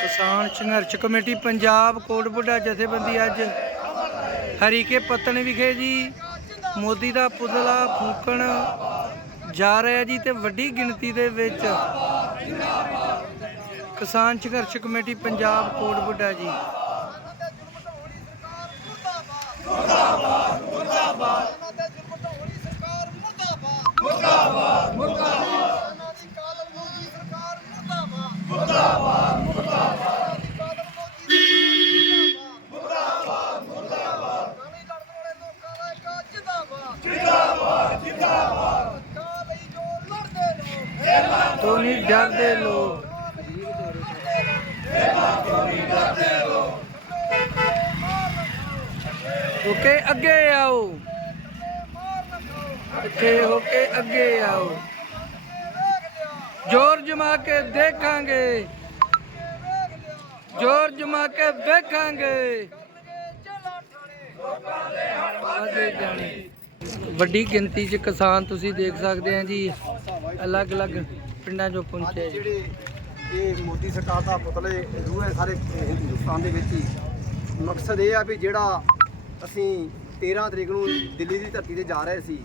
ਕਿਸਾਨ ਸੰਘਰਸ਼ ਕਮੇਟੀ ਪੰਜਾਬ ਕੋਟਬੁੱਢਾ ਜਥੇਬੰਦੀ ਅੱਜ ਹਰੀਕੇ ਪੱਤਣ ਵਿਖੇ ਜੀ। ਮੋਦੀ ਦਾ ਪੁਤਲਾ ਫੂਕਣ ਜਾ ਰਿਹਾ ਜੀ ਤੇ ਵੱਡੀ ਗਿਣਤੀ ਦੇ ਵਿੱਚ ਕਿਸਾਨ ਸੰਘਰਸ਼ ਕਮੇਟੀ ਪੰਜਾਬ ਕੋਟਬੁੱਢਾ ਜੀ। ਮੁਰਦਾਬਾਦ। ਤੋਂ ਨਹੀਂ ਡਰਦੇ ਲੋਕ। ਓਕੇ ਅੱਗੇ ਆਓ। ਇੱਥੇ ਹੋ ਕੇ ਅੱਗੇ ਆਓ। ਜ਼ੋਰ ਜਮਾ ਕੇ ਦੇਖਾਂਗੇ। ਜ਼ੋਰ ਜਮਾ ਕੇ ਵੇਖਾਂਗੇ ਆਦੇ ਜਾਣੇ। ਵੱਡੀ ਗਿਣਤੀ 'ਚ ਕਿਸਾਨ ਤੁਸੀਂ ਦੇਖ ਸਕਦੇ ਆ ਜੀ, ਅਲੱਗ-ਅਲੱਗ ਪਿੰਡਾਂ 'ਚੋਂ ਪਹੁੰਚੇ ਜੀ। ਜਿਹੜੇ ਇਹ ਮੋਦੀ ਸਰਕਾਰ ਦਾ ਪੁਤਲੇ ਰੂਹ ਹੈ ਸਾਰੇ ਹਿੰਦੁਸਤਾਨ ਦੇ ਵਿੱਚ ਹੀ। ਮਕਸਦ ਇਹ ਆ ਵੀ ਜਿਹੜਾ ਅਸੀਂ 13 ਤਰੀਕ ਨੂੰ ਦਿੱਲੀ ਦੀ ਧਰਤੀ ਤੇ ਜਾ ਰਹੇ ਸੀ,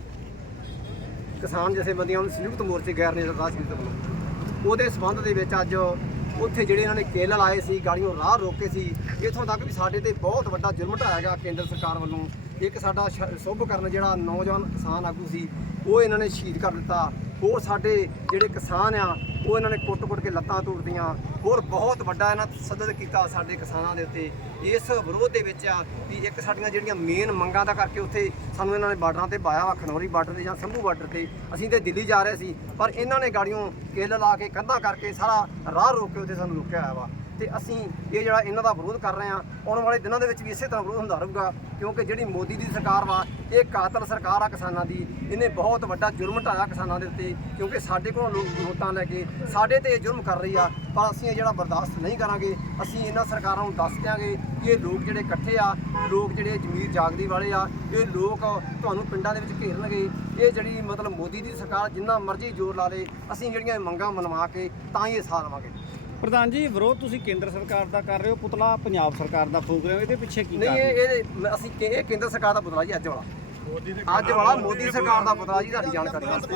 ਕਿਸਾਨ ਜਥੇਬੰਦੀਆਂ ਨੂੰ ਸੰਯੁਕਤ ਮੋਰਚੇ ਗੈਰ ਨੇਤਾ ਰਾਜਨੀਤਿਕ ਵੱਲੋਂ। ਉਹਦੇ ਸਬੰਧ ਦੇ ਵਿੱਚ ਅੱਜ ਉੱਥੇ ਜਿਹੜੇ ਇਹਨਾਂ ਨੇ ਕੇਲ ਲਾਏ ਸੀ, ਗਾੜੀਆਂ ਰਾਹ ਰੋਕੇ ਸੀ, ਇੱਥੋਂ ਤੱਕ ਵੀ ਸਾਡੇ ਤੇ ਬਹੁਤ ਵੱਡਾ ਜੁਰਮ ਢਾਇਆ ਗਿਆ ਕੇਂਦਰ ਸਰਕਾਰ ਵੱਲੋਂ। ਇੱਕ ਸਾਡਾ ਸ਼- ਸ਼ੁਭ ਕਰਨ ਜਿਹੜਾ ਨੌਜਵਾਨ ਕਿਸਾਨ ਆਗੂ ਸੀ, ਉਹ ਇਹਨਾਂ ਨੇ ਸ਼ਹੀਦ ਕਰ ਦਿੱਤਾ। ਹੋਰ ਸਾਡੇ ਜਿਹੜੇ ਕਿਸਾਨ ਆ, ਉਹ ਇਹਨਾਂ ਨੇ ਕੁੱਟ-ਕੁੱਟ ਕੇ ਲੱਤਾਂ ਤੋੜਦੀਆਂ ਹੋਰ ਬਹੁਤ ਵੱਡਾ ਇਹਨਾਂ ਸਦਦ ਕੀਤਾ ਸਾਡੇ ਕਿਸਾਨਾਂ ਦੇ ਉੱਤੇ। ਇਸ ਵਿਰੋਧ ਦੇ ਵਿੱਚ ਆ ਵੀ ਇੱਕ ਸਾਡੀਆਂ ਜਿਹੜੀਆਂ ਮੇਨ ਮੰਗਾਂ ਦਾ ਕਰਕੇ ਉੱਥੇ ਸਾਨੂੰ ਇਹਨਾਂ ਨੇ ਬਾਰਡਰਾਂ ਤੇ ਪਾਇਆ ਵਾ, ਖਨੌਰੀ ਬਾਰਡਰ ਤੇ ਜਾਂ ਸੰਭੂ ਬਾਰਡਰ ਤੇ। ਅਸੀਂ ਤੇ ਦਿੱਲੀ ਜਾ ਰਹੇ ਸੀ, ਪਰ ਇਹਨਾਂ ਨੇ ਗਾੜੀਆਂ ਕੇਲ ਲਾ ਕੇ ਕੰਧਾਂ ਕਰਕੇ ਸਾਰਾ ਰਾਹ ਰੋਕ ਕੇ ਉੱਥੇ ਸਾਨੂੰ ਰੁਕਿਆ ਹੋਇਆ ਵਾ। ਤੇ ਅਸੀਂ ਇਹ ਜਿਹੜਾ ਇਹਨਾਂ ਦਾ ਵਿਰੋਧ ਕਰ ਰਹੇ ਹਾਂ, ਆਉਣ ਵਾਲੇ ਦਿਨਾਂ ਦੇ ਵਿੱਚ ਵੀ ਇਸੇ ਤਰ੍ਹਾਂ ਵਿਰੋਧ ਹੁੰਦਾ ਰਹੂਗਾ, ਕਿਉਂਕਿ ਜਿਹੜੀ ਮੋਦੀ ਦੀ ਸਰਕਾਰ ਵਾ, ਇਹ ਕਾਤਲ ਸਰਕਾਰ ਆ ਕਿਸਾਨਾਂ ਦੀ, ਇਹਨੇ ਬਹੁਤ ਵੱਡਾ ਜੁਰਮ ਢਾਇਆ ਕਿਸਾਨਾਂ ਦੇ ਉੱਤੇ, ਕਿਉਂਕਿ ਸਾਡੇ ਕੋਲੋਂ ਲੋਕ ਵੋਟਾਂ ਲੈ ਕੇ ਸਾਡੇ ਤੇ ਇਹ ਜੁਰਮ ਕਰ ਰਹੀ ਆ, ਪਰ ਅਸੀਂ ਇਹ ਜਿਹੜਾ ਬਰਦਾਸ਼ਤ ਨਹੀਂ ਕਰਾਂਗੇ, ਅਸੀਂ ਇਹਨਾਂ ਸਰਕਾਰਾਂ ਨੂੰ ਦੱਸ ਦਿਆਂਗੇ ਕਿ ਇਹ ਲੋਕ ਜਿਹੜੇ ਇਕੱਠੇ ਆ, ਲੋਕ ਜਿਹੜੇ ਜ਼ਮੀਰ ਜਾਗਦੀ ਵਾਲੇ ਆ, ਇਹ ਲੋਕ ਤੁਹਾਨੂੰ ਪਿੰਡਾਂ ਦੇ ਵਿੱਚ ਘੇਰਨਗੇ, ਇਹ ਜਿਹੜੀ ਮਤਲਬ ਮੋਦੀ ਦੀ ਸਰਕਾਰ ਜਿੰਨਾ ਮਰਜ਼ੀ ਜ਼ੋਰ ਲਾ ਲੇ, ਅਸੀਂ ਜਿਹੜੀਆਂ ਮੰਗਾਂ ਮਨਵਾ ਕੇ ਤਾਂ ਹੀ ਇਹ ਸਾਰ ਲਵਾਂਗੇ ਪ੍ਰਧਾਨ ਜੀ ਵਿਰੋਧ ਤੁਸੀਂ ਕੇਂਦਰ ਸਰਕਾਰ ਦਾ ਕਰ ਰਹੇ ਹੋ ਪੁਤਲਾ ਪੰਜਾਬ ਸਰਕਾਰ ਦਾ ਫੂਕ ਰਹੇ ਹੋ ਇਹਦੇ ਪਿੱਛੇ ਕੀ ਨਹੀਂ ਇਹ ਇਹ ਅਸੀਂ ਕਿ- ਇਹ ਕੇਂਦਰ ਸਰਕਾਰ ਦਾ ਪੁਤਲਾ ਜੀ ਅੱਜ ਵਾਲਾ। ਅੱਜ ਵਾਲਾ ਮੋਦੀ ਸਰਕਾਰ ਦਾ ਪੁਤਲਾ ਜੀ ਤੁਹਾਡੀ ਜਾਣਕਾਰੀ ਵਾਸਤੇ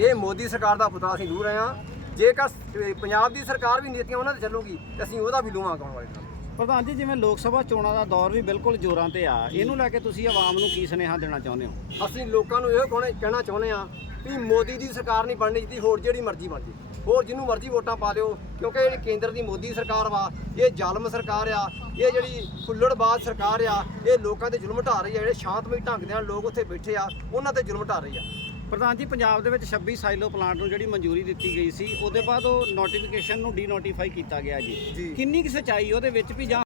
ਇਹ ਮੋਦੀ ਸਰਕਾਰ ਦਾ ਪੁਤਲਾ ਅਸੀਂ ਦੂਰ ਰਹੇ ਹਾਂ। ਜੇਕਰ ਸ- ਪੰਜਾਬ ਦੀ ਸਰਕਾਰ ਵੀ ਨੀਤੀਆਂ ਉਹਨਾਂ ਤੇ ਚੱਲੂਗੀ ਤੇ ਅਸੀਂ ਉਹਦਾ ਵੀ ਲੂਵਾਂਗੇ ਆਉਣ ਵਾਲੇ ਵਿੱਚ। ਪ੍ਰਧਾਨ ਜੀ, ਜਿਵੇਂ ਲੋਕ ਸਭਾ ਚੋਣਾਂ ਦਾ ਦੌਰ ਵੀ ਬਿਲਕੁਲ ਜ਼ੋਰਾਂ ਤੇ ਆ, ਇਹਨੂੰ ਲੈ ਕੇ ਤੁਸੀਂ ਆਵਾਮ ਨੂੰ ਕੀ ਸੁਨੇਹਾ ਦੇਣਾ ਚਾਹੁੰਦੇ ਹੋ? ਅਸੀਂ ਲੋਕਾਂ ਨੂੰ ਇਹ ਕਹਿਣਾ ਕਹਿਣਾ ਚਾਹੁੰਦੇ ਆ ਵੀ ਮੋਦੀ ਦੀ ਸਰਕਾਰ ਨਹੀਂ ਬਣਨੀ ਚਾਹੀਦੀ, ਹੋਰ ਜਿਹੜੀ ਮਰਜ਼ੀ ਬਣ ਜੇ। ਹੋਰ ਜਿਹਨੂੰ ਮਰਜ਼ੀ ਵੋਟਾਂ ਪਾ ਦਿਓ ਕਿਉਂਕਿ ਜਿਹੜੀ ਕੇਂਦਰ ਦੀ ਮੋਦੀ ਸਰਕਾਰ ਵਾ, ਇਹ ਜ਼ਾਲਮ ਸਰਕਾਰ ਆ, ਇਹ ਜਿਹੜੀ ਫੁੱਲੜਬਾਜ਼ ਸਰਕਾਰ ਆ, ਇਹ ਲੋਕਾਂ ਤੇ ਜ਼ੁਲਮ ਢਾ ਰਹੀ ਆ, ਜਿਹੜੇ ਸ਼ਾਂਤਮਈ ਢੰਗ ਦੇ ਨਾਲ ਲੋਕ ਉੱਥੇ ਬੈਠੇ ਆ, ਉਹਨਾਂ ਤੇ ਜ਼ੁਲਮ ਢਾ ਰਹੀ ਆ। ਪ੍ਰਧਾਨ ਜੀ ਪੰਜਾਬ ਦੇ ਵਿੱਚ 26 ਸਾਈਲੋ ਪਲਾਂਟ ਨੂੰ ਜਿਹੜੀ ਮਨਜ਼ੂਰੀ ਦਿੱਤੀ ਗਈ ਸੀ ਉਹਦੇ ਬਾਅਦ ਉਹ ਨੋਟੀਫਿਕੇਸ਼ਨ ਨੂੰ ਡੀ ਨੋਟੀਫਾਈ ਕੀਤਾ ਗਿਆ ਜੀ ਜੀ। ਕਿੰਨੀ ਕੁ ਸਚਾਈ ਉਹਦੇ ਵਿੱਚ ਵੀ ਜਾਂ